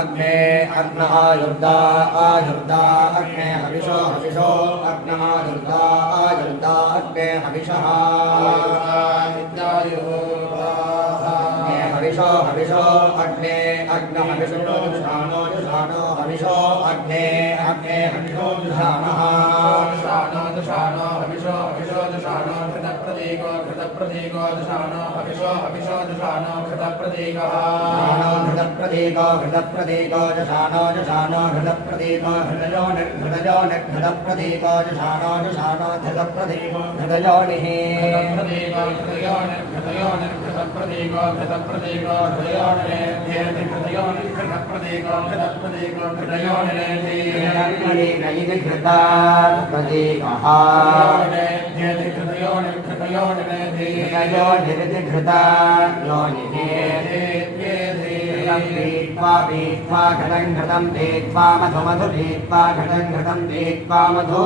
अग्ने अग्न आयुर्दा आयुर्दा अग्ने हविषो हविषो अग्न आयुर्दा आयुर्दा अग्ने हविषः हविषो हविषो अग्ने अग्न हविषो जुषानो जुषानो हविषो अग्ने अग्ने हविषो जुषानः जुषानो हविषो हविषो जुषानो घृतप्रतीको घृतप्रतीको जुषानो हविषो हविषो जुषानो घृतप्रतीकः घृतप्रतीको घृतप्रतीको जुषानो जुषानो घृतप्रतीको हृदयो निर्घृदयो निर्घृतप्रतीको जुषानो जुषानो घृतप्रतीको हृदयोनिः घृतप्रतीको हृदयो निर्घृदयो निर्घृतप्रतीको घृतप्रतीको हृदयोनिरेधेति हृदयो निर्घृतप्रतीको घृतप्रतीको हृदयोनिरेधेति घृतप्रतीकः निरेधेति हृदयो निर्घृदयोनिरेधेति हृदयो निर्घृता योनिरेधेति पीत्वा पीत्वा घटं घटं पीत्वा मधु मधु पीत्वा घटं घटं पीत्वा मधु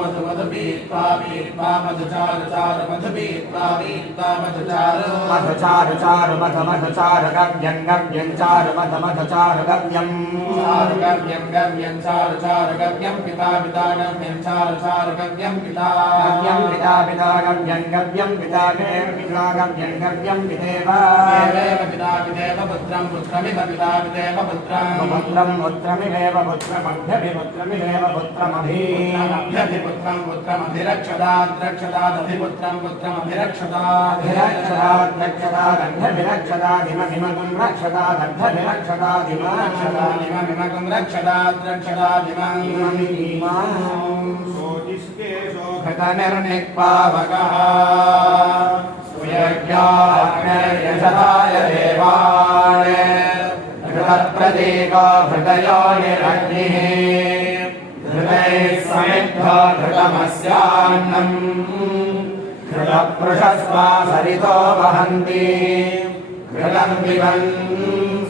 मधु मधु पीत्वा पीत्वा मधुचार चार मधु पीत्वा पीत्वा मधुचार मधुचार चार मधु मधुचार गव्यं गव्यं चार मधु मधुचार गव्यं चार गव्यं गव्यं चार चार गव्यं पिता पिता गव्यं चार चार गव्यं पिता गव्यं पिता पिता गव्यं गव्यं पिता पिता गव्यं गव्यं पितेव पिता पितेव पुत्रं पुत्रमिव पिता पितेव पुत्रं पुत्रमिवेव पुत्रमभ्यभिपुत्रमिवेव पुत्रमभिपुत्रं पुत्रमभिरक्षदाद्रक्षदादभिपुत्रं पुत्रमभिरक्षदाद्रक्षदादभिरक्षदादिममिमगं रक्षदादभिरक्षदादिममिमगं रक्षदाद्रक्षदादिममिमं शोचिष्केशोघृतनिर्निक्पावकः सुयज्ञाग्नर्यशदाय देवान् घृतप्रतीको हृदयो निरग्निः घृतैः समिद्धो घृतमस्यान्नम् घृतपृषस्वा सरितो वहन्ति घृतं पिबन्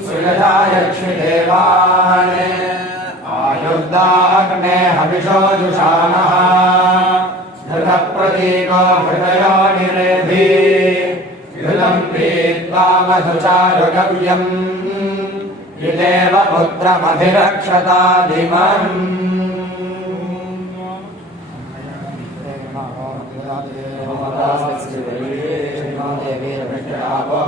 सुयजायक्षिदेवान् आयुर्दाग्ने हविषो जुषानः घृतप्रतीको हृदयो निरेधि घृतं पीत्वा मधुचारुगव्यम् इदेव पुत्रमभिरक्षतादिमम् श्रीमते वीरभद्रावो